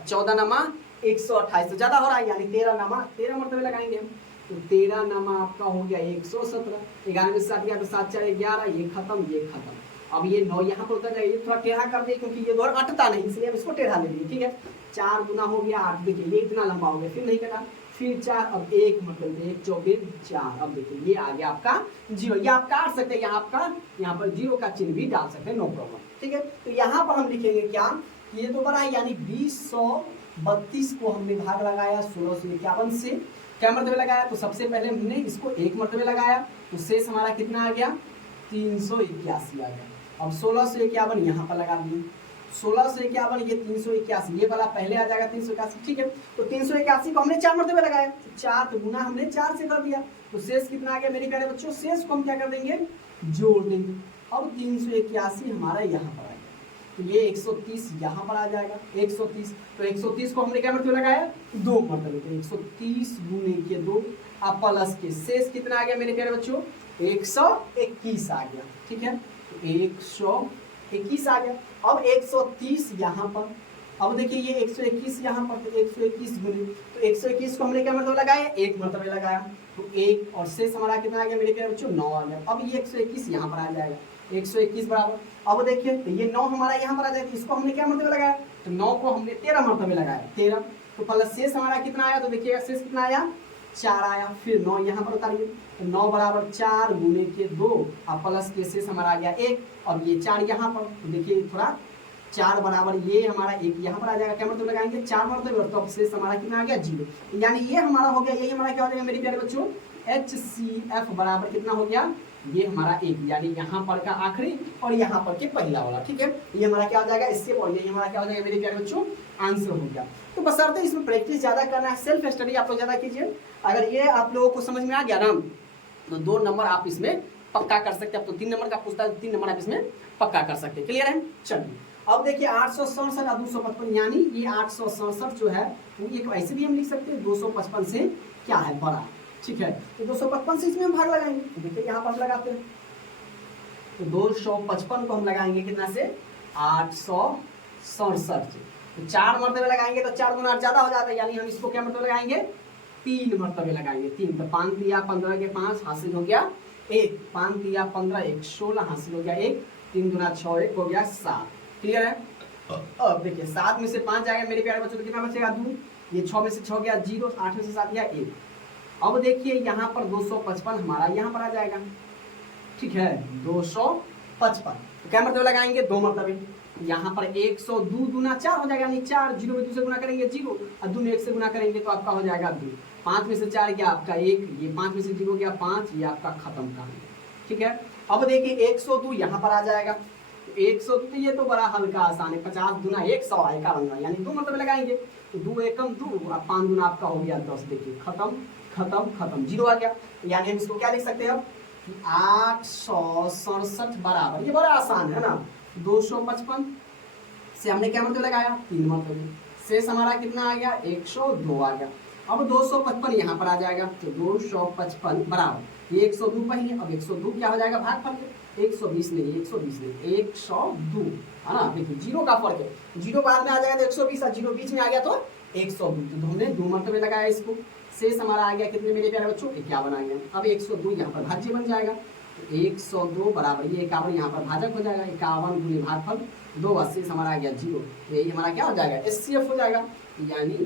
14 नमा 128, तो ज्यादा हो रहा है, यानी 13 नमा 13 मरतबे लगाएंगे हम। तो 13 नमा आपका हो गया 117, 11 में 7 गया तो 7 4 11, ये खत्म, ये खत्म। अब ये 9 यहाँ पर उतर जाएगा, ये थोड़ा टेढ़ा कर दिए क्योंकि ये दौर अटता नहीं, इसलिए हम इसको टेढ़ा ले लिए, ठीक है। 4 गुना हो गया 8, देखिए ये इतना लंबा हो गया, फिर नहीं कटा, फिर 4, अब 1 मतलब 1 24 4, अब देखिए ये आ गया आपका 0, ये आप काट सकते हैं, यहाँ पर 0 का चिन्ह भी डाल सकते हैं, नो प्रॉब्लम, ठीक है। तो यहाँ पर हम लिखेंगे क्या, ये तो बड़ा है, यानी 2032 को हमने भाग लगाया 1651 से, क्या मरतबे लगाया, तो सबसे पहले हमने इसको 1 मरतबे लगाया, तो शेष हमारा कितना आ गया 381 आ गया। अब 1651 यहाँ पर लगा दिए, 1651 ये 381, ये वाला पहले आ जाएगा 381, ठीक है। तो 381 को हमने 4 मरतबे लगाया, 4 तो गुना हमने 4 से कर दिया, तो शेष कितना आ गया मेरे प्यारे बच्चों, शेष को हम क्या कर देंगे, जोड़ देंगे। अब 381 हमारा यहाँ पर आ गया, तो ये 130 यहाँ पर आ जाएगा 130, तो 130 को हमने क्या मरतबे लगाया 2 मरतबे, तो 130 गुने के 2, अब प्लस के शेष कितना आ गया मेरे प्यारे बच्चों 121 आ गया, ठीक है। 121 आ गया। अब 130 यहाँ पर, अब देखिए ये 121 यहाँ पर, तो 121 गुने, तो 121 को हमने क्या मरतबे लगाया 1 मरतबे लगाया, तो 1 और शेष हमारा कितना आ गया मेरे प्यारे बच्चों 9 आ गया। अब ये 121 यहाँ पर आ जाएगा, 121 बराबर, अब देखिए तो ये 9 हमारा यहाँ पर आ जाएगा, इसको हमने क्या मरतबे लगाया, तो 9 को हमने 13 मरतबे लगाया 13, तो प्लस शेष हमारा कितना आया, तो देखिएगा शेष कितना आया 4 आया, फिर 9 यहाँ पर उतारिए, तो 9 बराबर 4 गुने के 2, अब प्लस के शेष हमारा आ गया 1, और ये 4 यहाँ पर, तो देखिए थोड़ा 4 बराबर ये हमारा 1 यहाँ पर आ जाएगा, क्या मरतबे लगाएंगे 4 मरतबे, तो अब शेष हमारा कितना आ गया 0, यानी ये हमारा हो गया, यही हमारा क्या हो जाएगा मेरे प्यारे बच्चों HCF बराबर कितना हो गया, ये हमारा 1, यानी यहाँ पर का आखिरी और यहाँ पर के पहला वाला, ठीक है। ये हमारा क्या हो जाएगा इससे, और ये हमारा क्या हो जाएगा मेरे प्यारे बच्चों आंसर हो गया। तो बशर्ते इसमें प्रैक्टिस ज्यादा करना है, सेल्फ स्टडी आप लोग ज्यादा कीजिए। अगर ये आप लोगों को समझ में आ गया ना, तो 2 नंबर आप इसमें पक्का कर सकते हैं। अब तो 3 नंबर का पूछता है, 3 नंबर आप इसमें पक्का कर सकते हैं। क्लियर है। चलिए अब देखिए 867 और 255, यानी ये 867 जो है वो एक ऐसे भी हम लिख सकते हैं 255 से क्या है बड़ा, ठीक है। तो 255 से इसमें हम भाग लगाएंगे, तो देखिए यहाँ पर लगाते हैं, तो 255 को हम लगाएंगे कितना से 867 से, तो 4 मरतबे लगाएंगे, तो 4 गुना ज्यादा हो जाता है, यानी हम इसको क्या मरतबे लगाएंगे 3 मरतबे लगाएंगे, 3, तो 5 दिया 15 के 5 हासिल हो गया 1, 5 दिया 15 1 16 हासिल हो गया 1, 3 गुना 6 1 हो गया 7। क्लियर है। अब देखिए 7 में से 5 जाएगा मेरे प्यारे बच्चों, तो कितना बचेगा 2, ये 6 में से 6 गया 0, 8 में से 7 गया 1। अब देखिए यहाँ पर 255 हमारा यहाँ पर आ जाएगा, ठीक है 255, तो क्या मरतबे लगाएंगे 2 मरतबे, यहाँ पर 102 दूना 4 हो जाएगा, यानी 4, 0 में 2 से गुना करेंगे 0, और 2 में 1 से गुना करेंगे तो आपका हो जाएगा 2, 5 में से 4 गया आपका 1, ये 5 में से 0 गया 5, ये आपका खत्म कहानी, ठीक है। अब देखिए 102 यहाँ पर आ जाएगा, 102 तो ये तो बड़ा हल्का आसान है, 50 गुना 100 आएगा, यानी 2 मरतबे लगाएंगे, तो 2 एकम 2, और 5 गुना आपका हो गया 10, देखिए खत्म खत्म खत्म 0 आ गया, यानी हम इसको क्या लिख सकते हैं अब 867 बराबर, ये बड़ा आसान है ना, 255 से हमने क्या मरतबे लगाया 3 मरतबे, शेष हमारा कितना आ गया 102 आ गया। अब 255 यहाँ पर आ जाएगा, तो 255 बराबर ये 102 पहले, अब 102 क्या हो जाएगा भागफल, 120 नहीं 120 नहीं 102, है ना। देखिए 0 का फर्क है, 0 बाद में आ जाएगा तो 120, और 0 बीच में आ गया तो 102, तो हमने 2 मरतबे लगाया इसको, शेष हमारा आ गया कितने मेरे प्यारे बच्चों 51 आ गया। अब 102 यहाँ पर भाज्य बन जाएगा, 102 बराबर ये 51 यहाँ पर भाजक हो जाएगा, 51 गुनी भागफल 2 80 हमारा आ गया 0। यही हमारा क्या हो जाएगा HCF हो जाएगा, यानी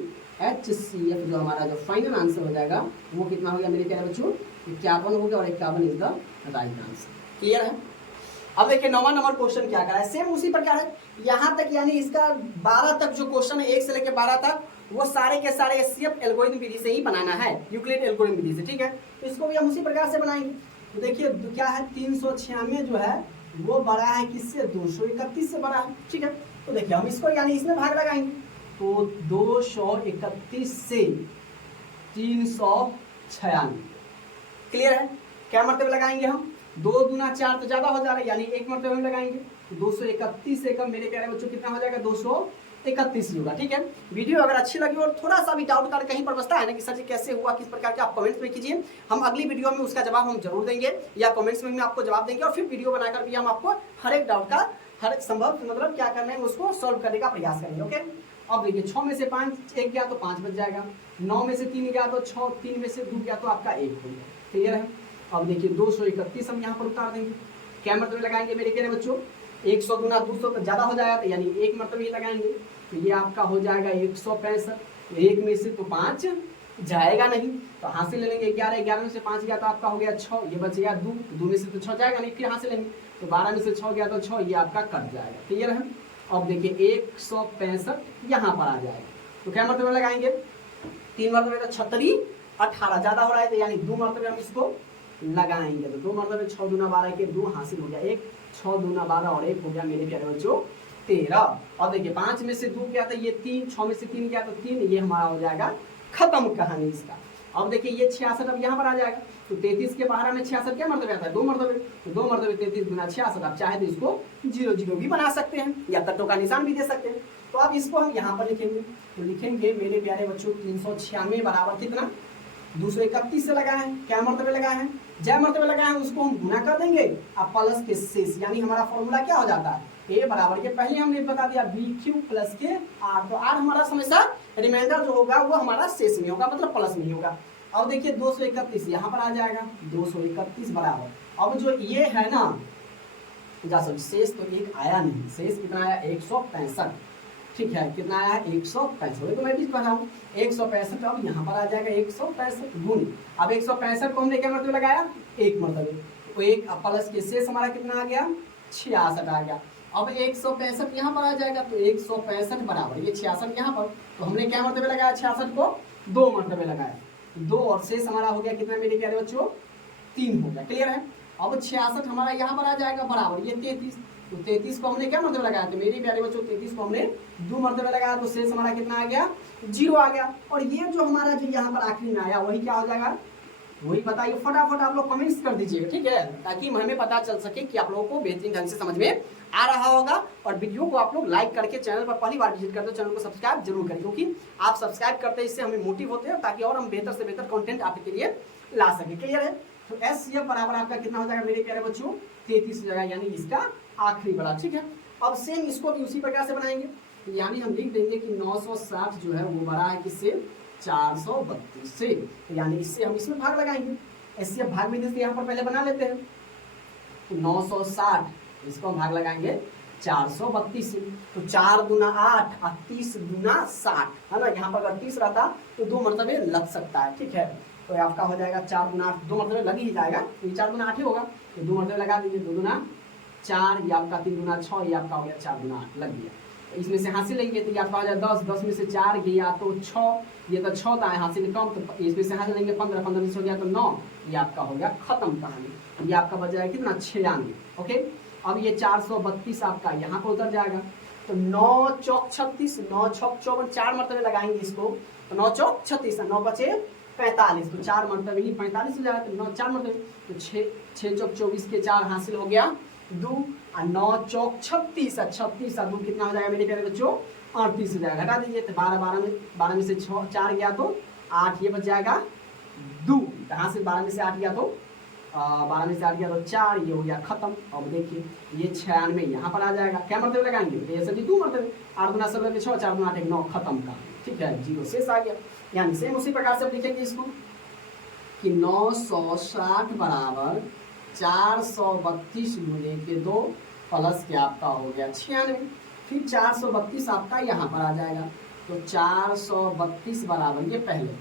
HCF जो हमारा जो फाइनल आंसर हो जाएगा वो कितना हो गया मेरे प्यारे बच्चों 51 हो गया, और 51 is the right answer. Clear है। अब देखिए 9वां नंबर क्वेश्चन क्या करा है, सेम उसी प्रकार है यहाँ तक, यानी इसका 12 तक जो क्वेश्चन है 1 से लेकर 12 तक वो सारे के सारे HCF एल्गोरिथम विधि से ही बनाना है, यूक्लिड एल्गोरिथम विधि से। ठीक है, तो इसको भी हम उसी प्रकार से बनाएंगे। तो देखिए क्या है 396 जो है वो बड़ा है किससे 231 से बड़ा है। ठीक है, तो देखिए हम इसको यानी इसमें भाग लगाएंगे, तो 231 से 396। क्लियर है। क्या मरतबे लगाएंगे हम 2 दूना 4 तो ज्यादा हो जा रहा है, यानी 1 मरतबे हम लगाएंगे, तो 231 से कम मेरे प्यारे बच्चों कितना हो जाएगा 231 ही होगा। ठीक है, वीडियो अगर अच्छी लगी और थोड़ा सा भी डाउट कर कहीं पर बचता है ना कि सर जी कैसे हुआ किस प्रकार के, आप कमेंट्स में कीजिए, हम अगली वीडियो में उसका जवाब हम जरूर देंगे, या कमेंट्स में भी आपको जवाब देंगे, और फिर वीडियो बनाकर भी हम आपको हर एक डाउट का हर एक संभव मतलब क्या करना है उसको सॉल्व करने का प्रयास करेंगे। ओके, अब देखिए 6 में से 5 1 गया तो 5 बच जाएगा, 9 में से 3 गया तो 6, 3 में से 2 गया तो आपका 1 हो गया। क्लियर है। अब देखिए 231 हम यहाँ पर उतार देंगे, क्या मरतबे लगाएंगे मेरे प्यारे बच्चों 100 गुना 200 तो ज्यादा हो जाएगा, यानी 1 मरतबे ही लगाएंगे, तो ये आपका हो जाएगा 165। 1 में से तो 5 जाएगा नहीं, तो हासिल ले लेंगे 11, 11 में से 5 गया तो आपका हो गया 6, ये बच गया 2, 2 में से तो 6 जाएगा नहीं, फिर हासिल लेंगे, तो 12 में से 6 गया तो 6, ये आपका कट जाएगा। क्लियर है। अब देखिए 165 यहाँ पर आ जाएगा, तो क्या मरतबे लगाएंगे 3 मरतबे तो 36 18 ज्यादा हो रहा है, तो यानी 2 मरतबे हम इसको लगाएंगे, तो 2 मरतबे 6 दूना 12 के 2 हासिल हो गया 1, 6 दूना 12 और 1 हो गया मेरे प्यारे बच्चों 13। और देखिए 5 में से 2 गया था ये 3, 6 में से 3 गया तो 3, ये हमारा हो जाएगा खत्म कहानी इसका। अब देखिए ये 66 अब यहाँ पर आ जाएगा, तो 33 के बाहर में 66 क्या मरतबे आता है 2 मरतबे, तो 2 मरतबे 33 गुना 66, आप चाहे तो इसको 0 0 भी बना सकते हैं या तत्व का निशान भी दे सकते हैं। तो अब इसको हम यहाँ पर लिखेंगे, तो लिखेंगे मेरे प्यारे बच्चों 396 बराबर कितना 231 से लगाए हैं, क्या मरतबे लगाए हैं जय मरतबे लगाए हैं, उसको हम गुना कर देंगे अब प्लस के शेष, यानी हमारा फॉर्मूला क्या हो जाता है ए बराबर के पहले हमने बता दिया BQ प्लस के R, तो R हमारा हमेशा रिमाइंडर जो होगा वो हमारा शेष में होगा, मतलब प्लस में ही होगा। अब देखिए 231 यहाँ पर आ जाएगा 231 बराबर, अब जो ये है ना शेष तो एक आया नहीं, शेष कितना आया 165। ठीक है, कितना आया 165, तो मैं भी पढ़ा हूँ 165, अब यहाँ पर आ जाएगा 165 गुण, अब 165 को हमने क्या मरतबे लगाया 1 मरतबे, तो 1 प्लस के शेष हमारा कितना आ गया 66 आ गया। अब 165 यहाँ पर आ जाएगा, तो 165 बराबर ये 66 यहाँ पर, तो हमने क्या मरतबे लगाया 66 को 2 मरतबे लगाया, 2 और शेष हमारा हो गया कितना मेरे प्यारे बच्चों 3 हो गया। क्लियर है। अब 66 हमारा यहाँ पर आ जाएगा बराबर ये 33, तो 33 को हमने क्या मरतबे लगाया, तो मेरे प्यारे बच्चों 33 को हमने 2 मरतबे लगाया, तो शेष हमारा कितना आ गया 0 आ गया। और ये जो हमारा जो यहाँ पर आखिरी में आया वही क्या हो जाएगा वही बताइए, फटाफट आप लोग कमेंट्स कर दीजिएगा, ठीक है, ताकि हमें पता चल सके कि आप लोगों को बेहतरीन ढंग से समझ में आ रहा होगा। और वीडियो को आप लोग लाइक करके चैनल पर पहली बार विजिट करते हो चैनल को सब्सक्राइब जरूर करें, क्योंकि आप सब्सक्राइब करते हैं इससे हमें मोटिव होते हैं, ताकि और हम बेहतर से बेहतर कंटेंट आपके लिए ला सके। क्लियर है। तो HCF बराबर आपका कितना हो जाएगा मेरे प्यारे बच्चों 33 हो जाएगा, यानी इसका आखिरी वाला। ठीक है, अब सेम इसको भी उसी प्रकार से बनाएंगे, यानी हम लिख देंगे कि 960 जो है वो बड़ा है किससे 432 से, यानी इससे हम इसमें भाग लगाएंगे। HCF भाग विधि से यहाँ पर पहले बना लेते हैं, तो 960 इसको हम भाग लगाएंगे 432 से, तो 4 दूना 8 और 30 दूना 60 है ना, यहाँ पर अगर 30 रहता तो 2 मरतबे लग सकता है। ठीक है, तो आपका हो जाएगा 4 दूना 8, 2 मरतबे लग ही जाएगा, तो ये 4 दूना 8 ही होगा, तो 2 मरतबे लगा दीजिए, 2 दूना 4, ये आपका 3 दूना 6, ये आपका हो गया 4 दूना 8 लग गया। इसमें से हासिल लेंगे तो ये आपका हो जाए 10, 10 में से 4 गया तो 6, ये तो 6 था हासिल कम, तो इसमें से हासिल लेंगे 15, 15 में से हो गया तो 9, ये आपका हो गया खत्म कहानी। ये आपका बच जाएगा कितना 96। ओके, अब ये 432 आपका यहाँ पर उतर जाएगा, तो 9 चौक 36, 9 छौक 54, 4 मरतबे लगाएंगे इसको, तो 9 चौक 36, 9 बचे 45, तो 4 मरतबे ही 45 हो जाएगा, तो 9 4 मरतबे, तो 6 चौक 24 के 4 हासिल हो गया 2, और 9 चौक 36, 36 और 2 कितना हो जाएगा मेरे प्यारे बच्चों 38 हो जाएगा, घटा दीजिए, तो 12 में से 4 गया तो 8, ये बच जाएगा 2, यहाँ से 12 में से 8 गया तो 12 में से 8 गया तो 4, ये हो गया खत्म। अब देखिए ये 96 यहाँ पर आ जाएगा, क्या मरतबे लगाएंगे तो ये सभी 2 मरतबे, 8 गुना 16 6, 4 गुना 8 1 9 खत्म का। ठीक है, 0 शेष आ गया, यानी सेम उसी प्रकार से लिखेंगे इसको कि 960 बराबर 432 गुणे के 2 प्लस के आपका हो गया 96। फिर 432 आपका यहाँ पर आ जाएगा, तो 432 बराबर ये पहले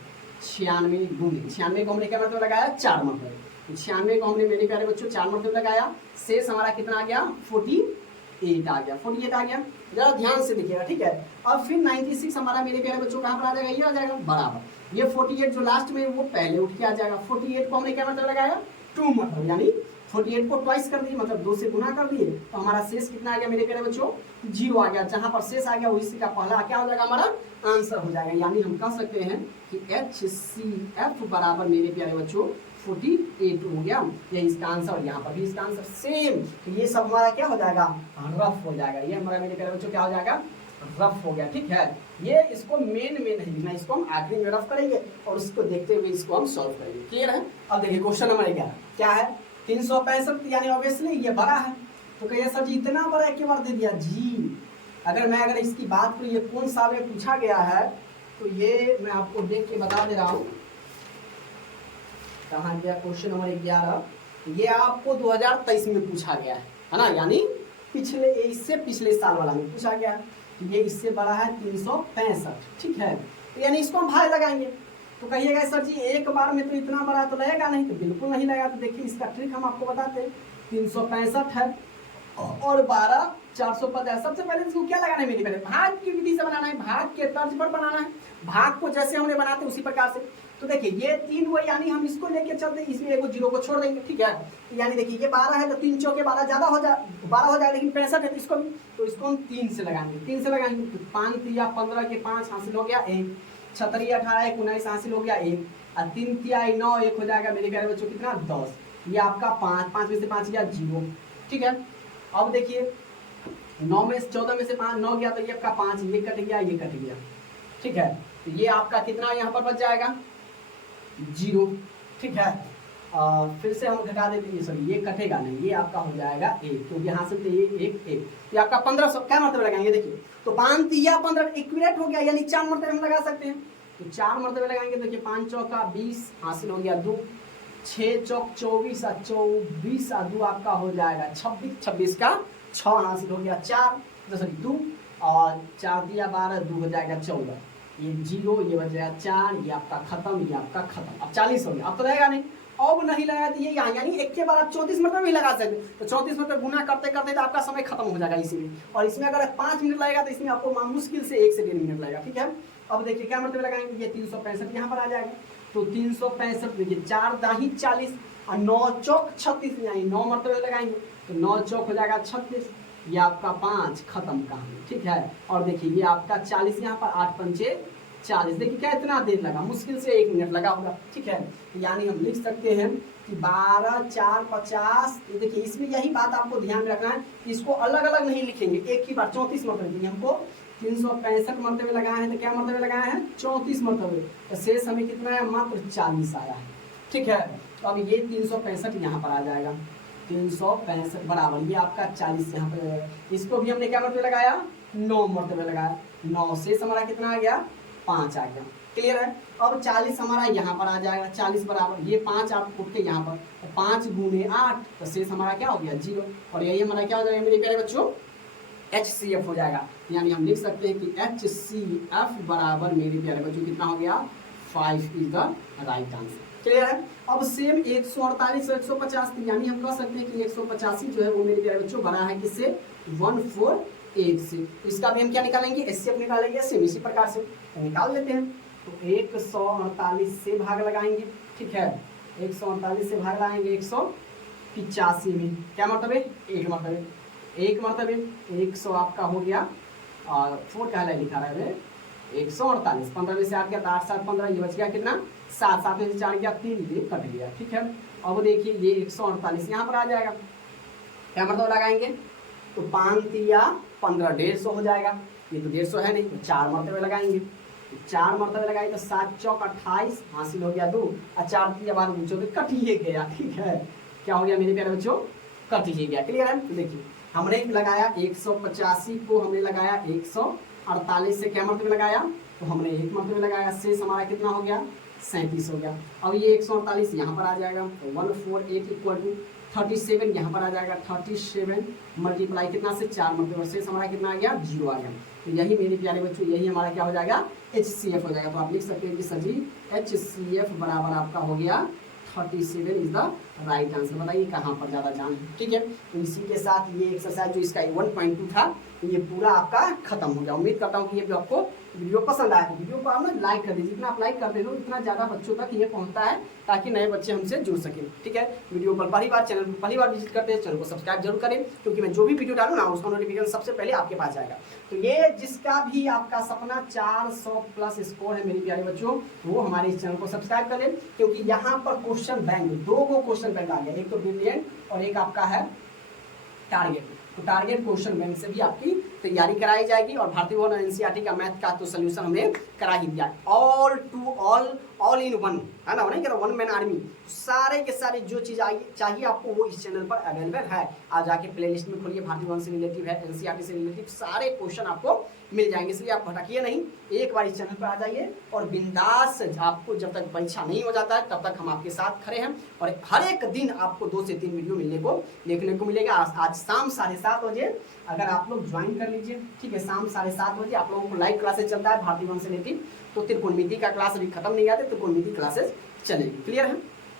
96 गुणे 96 को हमने क्या मतलब लगाया 4 मतलब, तो 96 को हमने मेरे प्यारे बच्चों 4 मतलब लगाया, शेष हमारा कितना आ गया 48 आ गया, 48 आ गया। जरा ध्यान से देखिएगा, ठीक है। अब फिर 96 हमारा मेरे प्यारे बच्चों कहाँ पर आ जाएगा, ये आ जाएगा बराबर ये 48 जो लास्ट में वो पहले उठ के आ जाएगा। 48 को हमने क्या मतलब लगाया 2 मतलब, यानी 48 को ट्वाइस कर दिए मतलब 2 से गुना कर दिए, तो हमारा शेष कितना आ गया मेरे प्यारे बच्चों 0 आ गया। जहां पर शेष आ गया वही का पहला क्या हो जाएगा हमारा आंसर हो जाएगा। यानी हम कह सकते हैं कि HCF बराबर मेरे प्यारे बच्चों 48 हो गया, ये इसका आंसर। और यहाँ पर भी इसका आंसर सेम, तो ये सब हमारा क्या हो जाएगा रफ हो जाएगा। ये हमारा मेरे प्यारे बच्चों क्या हो जाएगा रफ हो गया, ठीक है। ये इसको मेन में नहीं लिखना, इसको हम आखिरी में रफ करेंगे और उसको देखते हुए इसको हम सॉल्व करेंगे। क्लियर है। अब देखिए क्वेश्चन नंबर 11 क्या है 365, यानी ऑब्वियसली ये बड़ा है, तो कहिए सर जी इतना बड़ा क्यों बार दे दिया जी। अगर इसकी बात करूँ ये कौन साल में पूछा गया है, तो ये मैं आपको देख के बता दे रहा हूँ। कहाँ गया क्वेश्चन नंबर 11, ये आपको 2023 में पूछा गया है ना, यानी इससे पिछले साल वाला में पूछा गया है। ये इससे बड़ा है 365, ठीक है। तो यानी इसको हम भाग लगाएंगे, तो कहिएगा सर जी एक बार में तो इतना बड़ा तो लगेगा नहीं, तो बिल्कुल नहीं लगा। तो देखिए इसका ट्रिक हम आपको बताते हैं। 365 है और 12 450। सबसे पहले इसको क्या लगाना है मेरी पहले भाग की विधि से बनाना है, भाग के तर्ज पर बनाना है, भाग को जैसे हमने बनाते उसी प्रकार से। तो देखिए ये 3 हुआ, यानी हम इसको लेके चलते हैं, इसमें एगो 0 को छोड़ देंगे, ठीक है। यानी देखिए ये 12 है तो 3 चौके 12 ज्यादा हो जाए 12 हो जाए, लेकिन 65 है तो इसको भी, तो इसको हम 3 से लगाएंगे, 3 से लगाएंगे तो 5 3 15 के 5 हासिल हो गया 1, 6 3 18 1 19 हासिल हो गया 1, और 3 3 9 1 हो जाएगा मेरे प्यारे बच्चों कितना 10। ये आपका 5 में से 5 गया 0, ठीक है। अब देखिए 9 में 14 में से 5 9 गया, तो ये आपका 5 ये कट गया ये कट गया, ठीक है। तो ये आपका कितना यहाँ पर बच जाएगा 0, ठीक है। फिर से हम घटा देते हैं, सॉरी ये कटेगा नहीं, ये आपका हो जाएगा 1, क्योंकि यहाँ से ये 1 ये आपका 1500 क्या मतलब लगाएंगे देखिए, तो 5 3 15 इक्विलेट हो गया, यानी 4 मरतबे हम लगा सकते हैं। तो 4 मरतबे लगाएंगे, देखिए 5 चौका 20 हासिल हो गया 2, 6 चौक 24 और 24 और 2 आपका हो जाएगा 26, 26 का 6 हासिल हो गया 4, सॉरी 2, और 4 दिया 12 2 हो जाएगा 14, ये 0 ये बच जाएगा 4, ये आपका खत्म, ये आपका खत्म। अब 40 हो गया, अब तो रहेगा नहीं, अब नहीं लगा दिए यहाँ, यानी एक के बाद आप 34 मतलब भी लगा सकते, तो 34 मतलब गुना करते करते तो आपका समय खत्म हो जाएगा इसी में। और इसमें अगर 5 मिनट लगेगा तो इसमें आपको मुश्किल से 1 से 1.5 मिनट लगेगा, ठीक है। अब देखिए क्या मतलब लगाएंगे, ये 365 यहाँ पर आ जाएगा, तो 365 देखिए 4 दाही 40 और 9 चौक 36, यानी 9 मरतबे लगाएंगे, तो 9 चौक हो जाएगा 36, ये आपका 5 खत्म कहानी, ठीक है। और देखिए ये आपका 40 यहाँ पर 8 पंचे 40, देखिए क्या इतना देर लगा, मुश्किल से 1 मिनट लगा होगा, ठीक है। यानी हम लिख सकते हैं कि 12 4 50। देखिए इसमें यही बात आपको ध्यान में रखना है, इसको अलग अलग नहीं लिखेंगे, एक ही बार 34 मरतबे, हमको 365 मरतबे लगाए हैं, तो क्या मरतबे लगाए हैं 34 मरतबे, तो शेष हमें कितना है मात्र 40 आया है, ठीक है। तो अब ये 365 यहाँ पर आ जाएगा, 365 बराबर ये आपका 40 यहाँ पर, इसको भी हमने क्या मरतबे लगाया 9 मरतबे लगाया, 9 शेष हमारा कितना आ गया 5 आ गया, क्लियर है। अब 40 हमारा यहाँ पर आ जाएगा, 40 बराबर ये 5 आप उठ के यहाँ पर, तो 5 गुने 8, तो शेष हमारा क्या हो गया 0, और यही हमारा क्या हो जाएगा मेरे प्यारे बच्चों HCF हो जाएगा। यानी हम लिख सकते हैं कि HCF बराबर मेरे प्यारे बच्चों कितना हो गया 5 is the right answer, clear है। अब सेम 148 और 150, यानी हम कह सकते हैं कि 185 जो है वो मेरे प्यारे बच्चों बड़ा है किससे 148 से। इसका भी हम क्या निकालेंगे HCF निकालेंगे, सेम इसी प्रकार से निकाल लेते हैं। तो 148 से भाग लगाएंगे, ठीक है, 148 से भाग लगाएंगे 185 में, क्या मरतबे 1 मरतबे, 1 मरतबे 100 आपका हो गया, और 4 क्या लिखा रहा है 148, 15 में से 8 गया तो 8 7 15, ये बच गया कितना 7, 7 में से 4 गया 3, ये कट गया, ठीक है। अब देखिए ये 148 यहाँ पर आ जाएगा, क्या मतलब लगाएंगे, तो 5 3 15 150 हो जाएगा, ये तो 150 है नहीं, तो 4 मरतबे लगाएंगे, 4 मरतबे लगाए तो 7 चौक 28 हासिल हो गया 2, और 4 3 12 पूछो कट ही गया, ठीक है। क्या हो गया मेरे प्यारे बच्चों कट ही गया, क्लियर है। तो देखिए हमने लगाया 185 को हमने लगाया 148 से क्या मरतबे लगाया, तो हमने 1 मरतबे लगाया, शेष हमारा कितना हो गया 37 हो गया। अब ये 148 यहाँ पर आ जाएगा, तो 148 इक्वल टू 37 यहाँ पर आ जाएगा 37 मल्टीप्लाई कितना से 4 मतलब शेष हमारा कितना आ गया 0 आ गया। तो यही मेरे प्यारे बच्चों यही हमारा क्या हो जाएगा HCF हो जाएगा। तो आप लिख सकते हैं कि सर जी HCF बराबर आपका हो गया 37 इज द राइट आंसर। बताइए कहाँ पर ज़्यादा जान है। ठीक है, तो इसी के साथ ये एक्सरसाइज जो इसका 1.2 था ये पूरा आपका खत्म हो गया। उम्मीद करता हूँ कि ये भी आपको वीडियो पसंद आया। वीडियो को आप ना लाइक कर दीजिए, जितना आप लाइक करते हो उतना ज़्यादा बच्चों तक ये पहुँचता है ताकि नए बच्चे हमसे जुड़ सकें। ठीक है, वीडियो पर पहली बार चैनल पर पहली बार विजिट करते हैं चैनल को सब्सक्राइब जरूर करें, क्योंकि मैं जो भी वीडियो डालूँ ना उसका नोटिफिकेशन सबसे पहले आपके पास जाएगा। तो ये जिसका भी आपका सपना 400 प्लस स्कोर है मेरे प्यारे बच्चों, वो हमारे इस चैनल को सब्सक्राइब कर लें, क्योंकि यहाँ पर क्वेश्चन बैंक 2 क्वेश्चन बैंक आ गया, एक तो ब्रिलियंट और एक आपका है टारगेट। तो टारगेट क्वेश्चन बैंक से भी आपकी तैयारी कराई जाएगी और भारतीय भवन एनसीईआरटी का मैथ का तो सोल्यूशन हमने करा ही दिया। All to all in one है ना, नहीं कह रहा वन मैन आर्मी। सारे के सारे जो चीज़ चाहिए आपको वो इस चैनल पर अवेलेबल है। आज जाके प्ले लिस्ट में खोलिए, भारतीय भवन से रिलेटिव है, एनसीईआरटी से रिलेटिव सारे क्वेश्चन आपको मिल जाएंगे। इसलिए आप भटकिए नहीं, एक बार इस चैनल पर आ जाइए और बिंदास आपको जब तक परीक्षा नहीं हो जाता है तब तक हम आपके साथ खड़े हैं। और हर एक दिन आपको 2 से 3 वीडियो देखने को मिलेगा। आज शाम 7:30 बजे अगर आप लोग ज्वाइन कर लीजिए, ठीक है, शाम 7:30 बजे आप लोगों को लाइव क्लासेस चलता है भारतीय भवन से रिलेटिव। तो त्रिकोणमिति का क्लास अभी खत्म नहीं आते, त्रिकोणमिति क्लासेस चलेगी। क्लियर है।